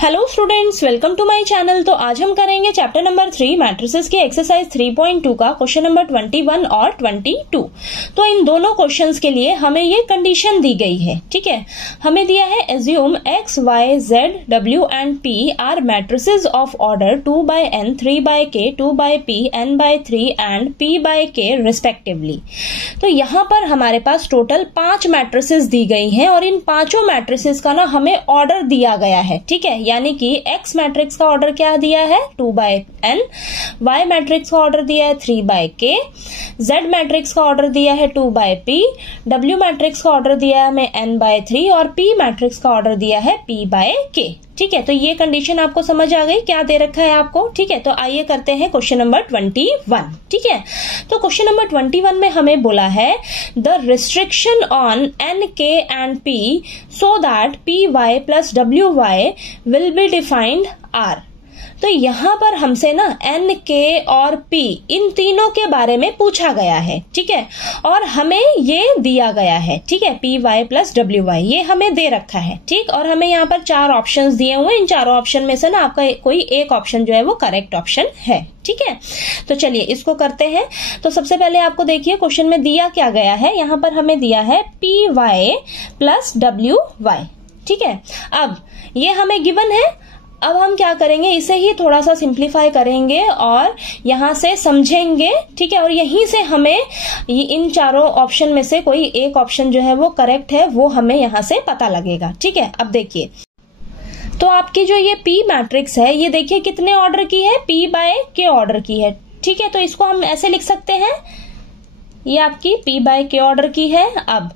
Hello students, welcome to my channel. तो आज हम करेंगे चैप्टर नंबर 3 मैट्रिसेस के एक्सरसाइज 3.2 का क्वेश्चन नंबर 21 और 22। तो इन दोनों क्वेश्चंस के लिए हमें ये कंडीशन दी गई है, ठीक है। हमें दिया है assume x, y, z, w and p are matrices of order 2 by n, 3 by k, 2 by p, n by 3 and p by k respectively. तो यहाँ पर हमारे पास टोटल 5 मैट्रिसेस दी गई हैं और इन पांचों मैट्रिसेस का ना हमें ऑर्डर दिया गया है, ठीक है। यानी कि x मैट्रिक्स का ऑर्डर क्या दिया है 2 by n, y मैट्रिक्स का ऑर्डर दिया है 3 by k, z मैट्रिक्स का ऑर्डर दिया है 2 by p, w मैट्रिक्स का ऑर्डर दिया है हमें n by 3 और p मैट्रिक्स का ऑर्डर दिया है p by k, ठीक है। तो ये कंडीशन आपको समझ आ गई, क्या दे रखा है आपको, ठीक है। तो आइए करते हैं क्वेश्चन नंबर 21, ठीक है। तो क्वेश्चन नंबर 21 में हमें बोला है the restriction on n, k and p so that p y plus w y will be defined r। तो यहाँ पर हमसे ना n, k और p इन तीनों के बारे में पूछा गया है, ठीक है। और हमें ये दिया गया है, ठीक है, p y plus w y ये हमें दे रखा है, ठीक। और हमें यहाँ पर 4 ऑप्शंस दिए हुए, इन चारों ऑप्शन में से ना आपका कोई एक ऑप्शन जो है वो करेक्ट ऑप्शन है, ठीक है। तो चलिए इसको करते हैं। तो सबसे पहले आपको देखिए क्वेश्चन में दिया क्या गया है। यहाँ पर हमें दिया है p y plus w y, ठीक है। अब ये हमें गिवन है। अब हम क्या करेंगे, इसे ही थोड़ा सा सिंप्लीफाई करेंगे और यहां से समझेंगे, ठीक है। और यहीं से हमें इन चारों ऑप्शन में से कोई एक ऑप्शन जो है वो करेक्ट है, वो हमें यहां से पता लगेगा, ठीक है। अब देखिए, तो आपकी जो ये P मैट्रिक्स है, ये देखिए कितने ऑर्डर की है, P by K ऑर्डर की है, ठीक है। तो इसको हम ऐसे लिख सकते हैं, ये आपकी P by K ऑर्डर की है। अब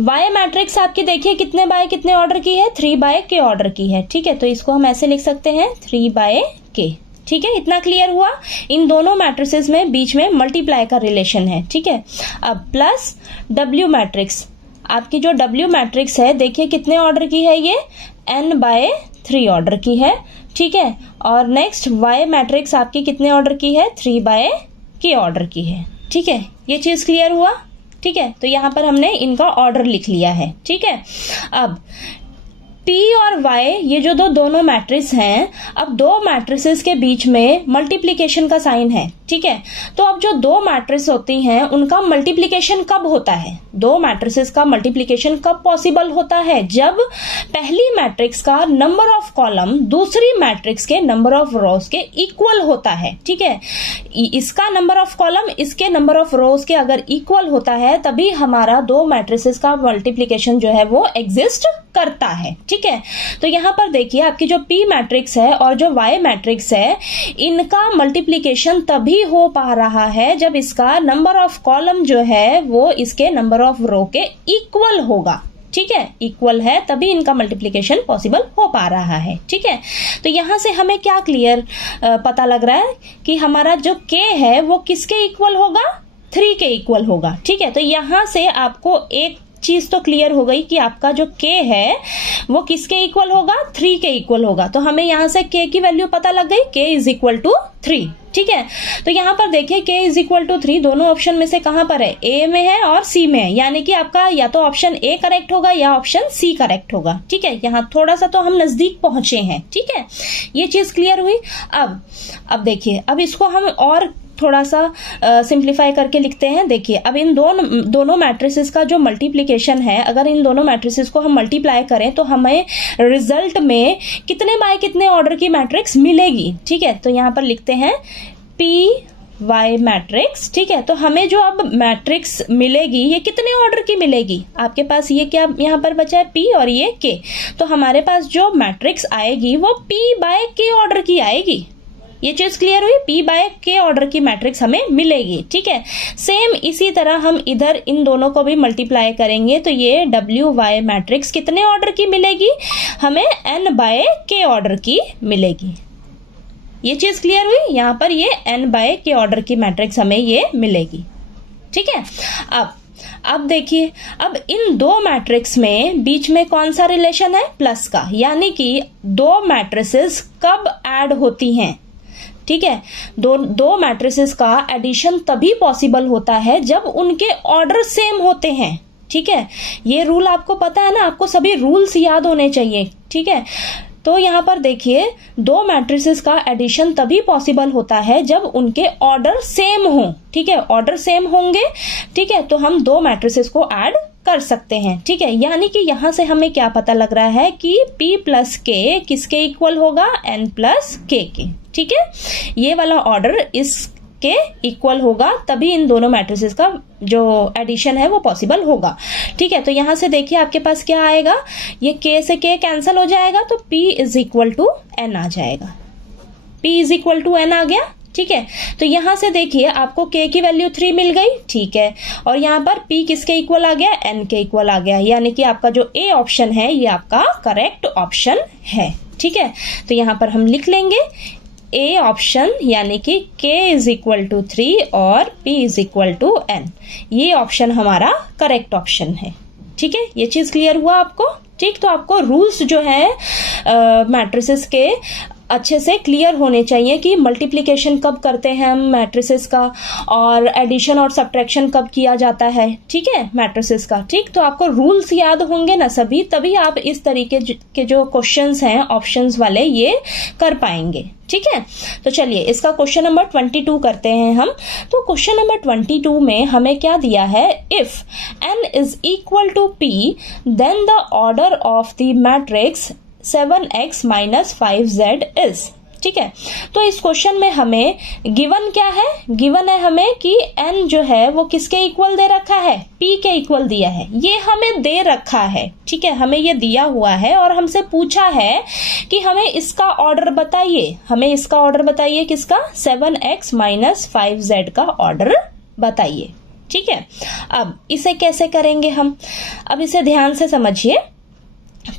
Y मैट्रिक्स आपकी देखिए कितने बाय कितने ऑर्डर की है, 3 by K ऑर्डर की है, ठीक है। तो इसको हम ऐसे लिख सकते हैं 3 by K, ठीक है। इतना क्लियर हुआ। इन दोनों मैट्रिसेस में बीच में मल्टीप्लाई का रिलेशन है, ठीक है। अब प्लस W मैट्रिक्स, आपकी जो W मैट्रिक्स है देखिए कितने ऑर्डर की है, ये n by 3 ऑर्डर की है, ठीक है। और नेक्स्ट Y मैट्रिक्स आपकी कितने ऑर्डर की है, 3 by K ऑर्डर की है, ठीक है। ये चीज क्लियर हुआ, ठीक है। तो यहां पर हमने इनका ऑर्डर लिख लिया है, ठीक है। अब P और Y ये जो दोनों मैट्रिक्स हैं, अब दो मैट्रिसेस के बीच में मल्टीप्लिकेशन का साइन है, ठीक है। तो अब जो दो मैट्रिक्स होती हैं उनका मल्टीप्लिकेशन कब होता है, दो मैट्रिसेस का मल्टीप्लिकेशन कब पॉसिबल होता है, जब पहली मैट्रिक्स का नंबर ऑफ कॉलम दूसरी मैट्रिक्स के नंबर ऑफ रोज के इक्वल होता है, ठीक है। इसका नंबर ऑफ कॉलम इसके नंबर ऑफ रोज के अगर इक्वल होता है तभी हमारा दो मैट्रिसेस का मल्टीप्लिकेशन जो है वो एग्जिस्ट करता है, ठीक है। तो यहां पर देखिए आपकी जो P मैट्रिक्स है और जो Y मैट्रिक्स है, इनका मल्टीप्लिकेशन तभी हो पा रहा है जब इसका नंबर ऑफ कॉलम जो है वो इसके नंबर ऑफ रो के इक्वल होगा, ठीक है। इक्वल है तभी इनका मल्टीप्लिकेशन पॉसिबल हो पा रहा है, ठीक है। तो यहां से हमें क्या क्लियर पता लग रहा है कि हमारा जो K है वो किसके इक्वल होगा, 3 के इक्वल होगा, ठीक है। तो यहां से आपको एक चीज तो क्लियर हो गई कि आपका जो K है वो किसके इक्वल होगा, 3 के इक्वल होगा। तो हमें यहां से K की वैल्यू पता लग गई, K इज इक्वल टू 3, ठीक है। तो यहां पर देखिए K इज इक्वल टू 3 दोनों ऑप्शन में से कहां पर है, A में है और C में है। यानी कि आपका या तो ऑप्शन A करेक्ट होगा या ऑप्शन C करेक्ट होगा, ठीक है। यहां थोड़ा सा तो हम नजदीक पहुंचे हैं, ठीक है। ये चीज क्लियर हुई। अब देखिए, अब इसको हम और थोड़ा सा सिंप्लीफाई करके लिखते हैं। देखिए अब इन दोनों मैट्रिसेस का जो मल्टीप्लिकेशन है, अगर इन दोनों मैट्रिसेस को हम मल्टीप्लाई करें तो हमें रिजल्ट में कितने बाय कितने ऑर्डर की मैट्रिक्स मिलेगी, ठीक है। तो यहां पर लिखते हैं P Y मैट्रिक्स, ठीक है। तो हमें जो अब मैट्रिक्स मिलेगी ये कितने ऑर्डर की मिलेगी, आपके पास ये क्या यहाँ पर बचा है P और ये K। तो हमारे पास जो मैट्रिक्स आएगी वो P by K ऑर्डर की आएगी। ये चीज क्लियर हुई, P by K ऑर्डर की मैट्रिक्स हमें मिलेगी, ठीक है। सेम इसी तरह हम इधर इन दोनों को भी मल्टीप्लाई करेंगे तो ये W Y मैट्रिक्स कितने ऑर्डर की मिलेगी, हमें N by K ऑर्डर की मिलेगी। ये चीज क्लियर हुई, यहां पर ये N by K ऑर्डर की मैट्रिक्स हमें ये मिलेगी, ठीक है। अब देखिए, अब इन दो मैट्रिक्स में बीच में कौन सा रिलेशन है, प्लस का। यानी कि दो मैट्रिसेस कब ऐड होती हैं, ठीक है। दो मैट्रिसेस का एडिशन तभी पॉसिबल होता है जब उनके ऑर्डर सेम होते हैं, ठीक है। ये रूल आपको पता है ना, आपको सभी रूल्स याद होने चाहिए, ठीक है। तो यहाँ पर देखिए दो मैट्रिसेस का एडिशन तभी पॉसिबल होता है जब उनके ऑर्डर सेम हो, ठीक है, ऑर्डर सेम होंगे, ठीक है, तो हम दो मैट्रिसेस को ऐड कर सकते हैं, ठीक है। यानी कि यहां से हमें क्या पता लग रहा है कि P प्लस के किसके इक्वल होगा, N प्लस K के, ठीक है। ये वाला ऑर्डर इसके इक्वल होगा, तभी इन दोनों मैट्रिसेस का जो एडिशन है वो पॉसिबल होगा, ठीक है। तो यहां से देखिए आपके पास क्या आएगा, ये K से K कैंसिल हो जाएगा, तो P is equal to N आ जाएगा, P is equal to N आ गया, ठीक है। तो यहां से देखिए आपको K की वैल्यू 3 मिल गई, ठीक है, और यहां पर P किसके इक्वल आ गया, N के इक्वल आ गया, यानी कि आपका जो A ऑप्शन है ये आपका करेक्ट ऑप्शन है, ठीक है। तो यहां पर हम लिख लेंगे A ऑप्शन, यानी कि K इज इक्वल टू 3 और P is equal to N, ये ऑप्शन हमारा करेक्ट ऑप्शन है, ठीक है। ये चीज क्लियर हुआ आपको, ठीक। तो आपको रूल्स जो है मैट्रिसेस के अच्छे से क्लियर होने चाहिए कि मल्टीप्लिकेशन कब करते हैं हम मैट्रिसेस का, और एडिशन और सब्ट्रैक्शन कब किया जाता है, ठीक है, मैट्रिसेस का, ठीक। तो आपको रूल्स याद होंगे ना सभी, तभी आप इस तरीके के जो क्वेश्चंस हैं ऑप्शंस वाले ये कर पाएंगे, ठीक है। तो चलिए इसका क्वेश्चन नंबर 22 करते हैं हम। तो क्वेश्चन नंबर 22 में हमें क्या दिया है, if n is equal to p then the order of the matrix 7x minus 5z is, ठीक है। तो इस क्वेश्चन में हमें गिवन क्या है, गिवन है हमें कि n जो है वो किसके इक्वल दे रखा है, p के इक्वल दिया है, ये हमें दे रखा है, ठीक है, हमें ये दिया हुआ है और हमसे पूछा है कि हमें इसका ऑर्डर बताइए, हमें इसका ऑर्डर बताइए, किसका, 7x माइनस 5z का ऑर्डर बताइए, ठीक है। अब इसे कैसे करेंगे हम, अब इसे ध्यान से समझिए।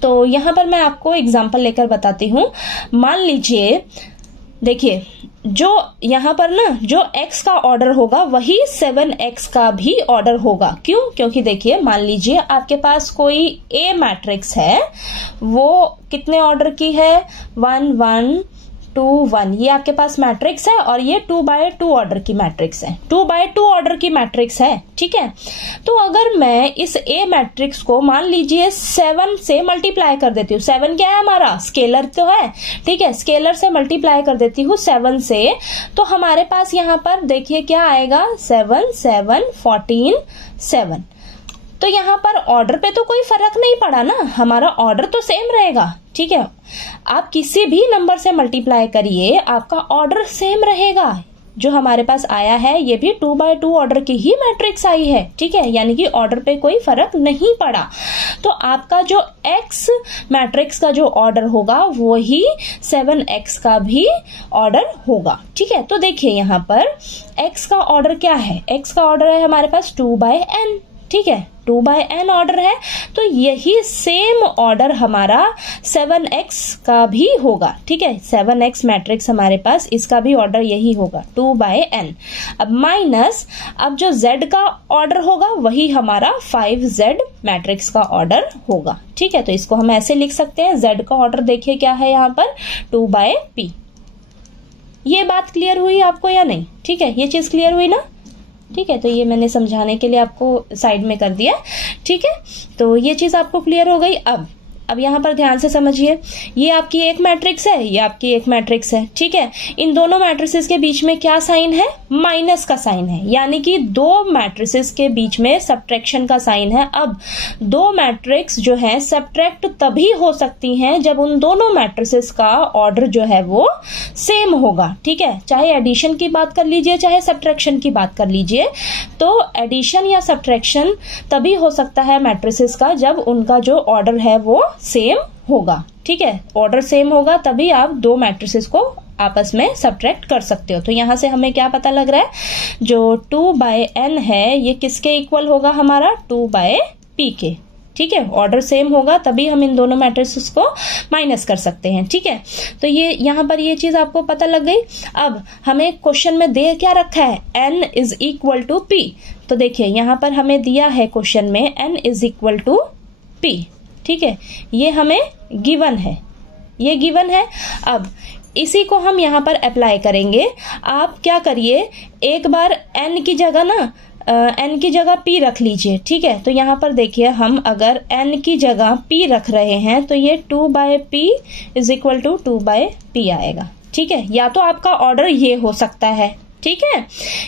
तो यहां पर मैं आपको एग्जांपल लेकर बताती हूं। मान लीजिए देखिए जो यहां पर ना जो x का ऑर्डर होगा वही 7x का भी ऑर्डर होगा, क्यों, क्योंकि देखिए मान लीजिए आपके पास कोई A मैट्रिक्स है, वो कितने ऑर्डर की है, 1 1 2 1, ये आपके पास मैट्रिक्स है और ये 2 बाय 2 ऑर्डर की मैट्रिक्स है, 2 बाय 2 ऑर्डर की मैट्रिक्स है, ठीक है। तो अगर मैं इस A मैट्रिक्स को मान लीजिए 7 से मल्टीप्लाई कर देती हूँ, 7 क्या है हमारा, स्केलर तो है, ठीक है, स्केलर से मल्टीप्लाई कर देती हूँ 7 से, तो हमारे पास यहाँ पर देखिए क्या आएगा, 7 7 14 7। तो यहाँ पर ऑर्डर पे तो कोई फर्क नहीं पड़ा ना, हमारा ऑर्डर तो सेम रहेगा, ठीक है। आप किसी भी नंबर से मल्टीप्लाई करिए आपका ऑर्डर सेम रहेगा। जो हमारे पास आया है ये भी 2 बाय 2 ऑर्डर की ही मैट्रिक्स आई है, ठीक है, यानी कि ऑर्डर पे कोई फर्क नहीं पड़ा। तो आपका जो x मैट्रिक्स का जो ऑर्डर होगा वो ही 7x का भी ऑर्डर होगा, ठीक है। तो देखिए यहाँ पर x का ऑर्डर क्या है, x का ऑर्डर है हमारे पास 2 बाय n, ठीक है, 2 बाय n ऑर्डर है, तो यही सेम ऑर्डर हमारा 7x का भी होगा, ठीक है, 7x मैट्रिक्स हमारे पास इसका भी ऑर्डर यही होगा 2 बाय n। अब माइनस, अब जो z का ऑर्डर होगा वही हमारा 5z मैट्रिक्स का ऑर्डर होगा, ठीक है। तो इसको हम ऐसे लिख सकते हैं, z का ऑर्डर देखिए क्या है यहाँ पर 2 बाय p। ये बात क्लियर हुई आपको या नहीं, ठीक है, ये चीज क्लियर हुई ना, ठीक है। तो ये मैंने समझाने के लिए आपको साइड में कर दिया, ठीक है। तो ये चीज आपको क्लियर हो गई। अब यहाँ पर ध्यान से समझिए, ये आपकी एक मैट्रिक्स है, ये आपकी एक मैट्रिक्स है, ठीक है। इन दोनों मैट्रिसेस के बीच में क्या साइन है, माइनस का साइन है, यानी कि दो मैट्रिसेस के बीच में सब्ट्रैक्शन का साइन है। अब दो मैट्रिक्स जो है सब्ट्रैक्ट तभी हो सकती हैं जब उन दोनों मैट्रिसेस का ऑर्डर जो है वो सेम होगा, ठीक है। चाहे एडिशन की बात कर लीजिए चाहे सब्ट्रैक्शन की बात कर लीजिए, तो एडिशन या सब्ट्रैक्शन तभी हो सकता है मैट्रिसेस का जब उनका जो ऑर्डर है वो सेम होगा, ठीक है। ऑर्डर सेम होगा तभी आप दो मैट्रिसेस को आपस में सब्ट्रैक्ट कर सकते हो। तो यहां से हमें क्या पता लग रहा है, जो 2 बाय n है ये किसके इक्वल होगा, हमारा 2 बाय p के, ठीक है। ऑर्डर सेम होगा तभी हम इन दोनों मैट्रिसेस को माइनस कर सकते हैं, ठीक है। तो ये यहाँ पर ये चीज आपको पता लग गई। अब हमें क्वेश्चन में दे क्या रखा है, n is equal to p। तो देखिए यहाँ पर हमें दिया है क्वेश्चन में n is equal to p, ठीक है, ये हमें गिवन है, ये गिवन है। अब इसी को हम यहाँ पर अप्लाई करेंगे। आप क्या करिए, एक बार n की जगह ना n की जगह p रख लीजिए, ठीक है। तो यहाँ पर देखिए हम अगर n की जगह p रख रहे हैं तो ये 2/p is equal to 2/p आएगा, ठीक है। या तो आपका ऑर्डर ये हो सकता है, ठीक है,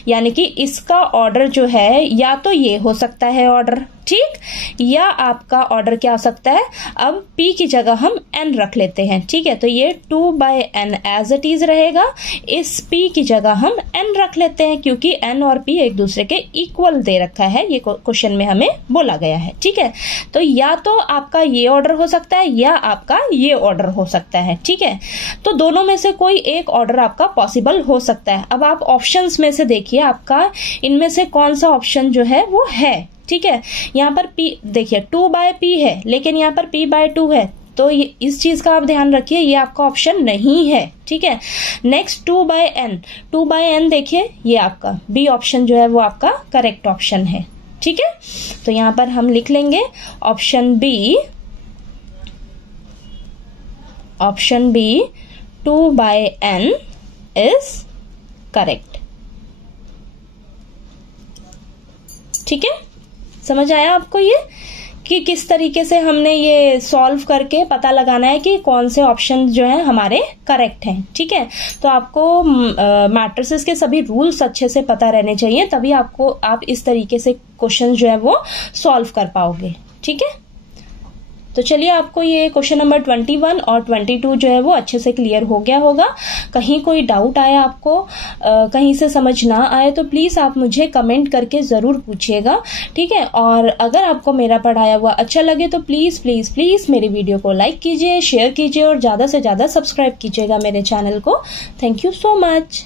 यानी कि इसका ऑर्डर जो है या तो ये हो सकता है ऑर्डर, ठीक, या आपका ऑर्डर क्या हो सकता है, अब p की जगह हम n रख लेते हैं, ठीक है। तो ये 2/n एज इट इज रहेगा, इस p की जगह हम n रख लेते हैं क्योंकि n और p एक दूसरे के इक्वल दे रखा है, ये क्वेश्चन में हमें बोला गया है, ठीक है। तो या तो आपका ये ऑर्डर हो सकता है या आपका ये ऑर्डर हो सकता है, ठीक है। तो दोनों में से कोई एक ऑर्डर आपका पॉसिबल हो सकता है। अब आप ऑप्शंस में से देखिए आपका इनमें से कौन सा ऑप्शन जो है वो है, ठीक है। यहाँ पर p देखिए 2/p है, लेकिन यहाँ पर p/2 है, तो ये इस चीज का आप ध्यान रखिए, ये आपका ऑप्शन नहीं है, ठीक है। नेक्स्ट 2/n देखिए, ये आपका बी ऑप्शन जो है वो आपका करेक्ट ऑप्शन है, ठीक है। तो यहाँ पर हम लिख लेंगे option B 2/n is correct, ठीक है। समझ आया आपको ये कि किस तरीके से हमने ये सॉल्व करके पता लगाना है कि कौन से ऑप्शन जो है हमारे करेक्ट हैं, ठीक है। तो आपको मैट्रिसेस के सभी रूल्स अच्छे से पता रहने चाहिए, तभी आप इस तरीके से क्वेश्चन जो है वो सॉल्व कर पाओगे, ठीक है। तो चलिए आपको ये क्वेश्चन नंबर 21 और 22 जो है वो अच्छे से क्लियर हो गया होगा। कहीं कोई डाउट आए आपको, कहीं से समझ ना आए तो प्लीज आप मुझे कमेंट करके जरूर पूछिएगा, ठीक है। और अगर आपको मेरा पढ़ाया हुआ अच्छा लगे तो प्लीज प्लीज प्लीज मेरी वीडियो को लाइक कीजिए, शेयर कीजिए और ज्यादा से ज्यादा सब्सक्राइब कीजिएगा मेरे चैनल को। Thank you so much.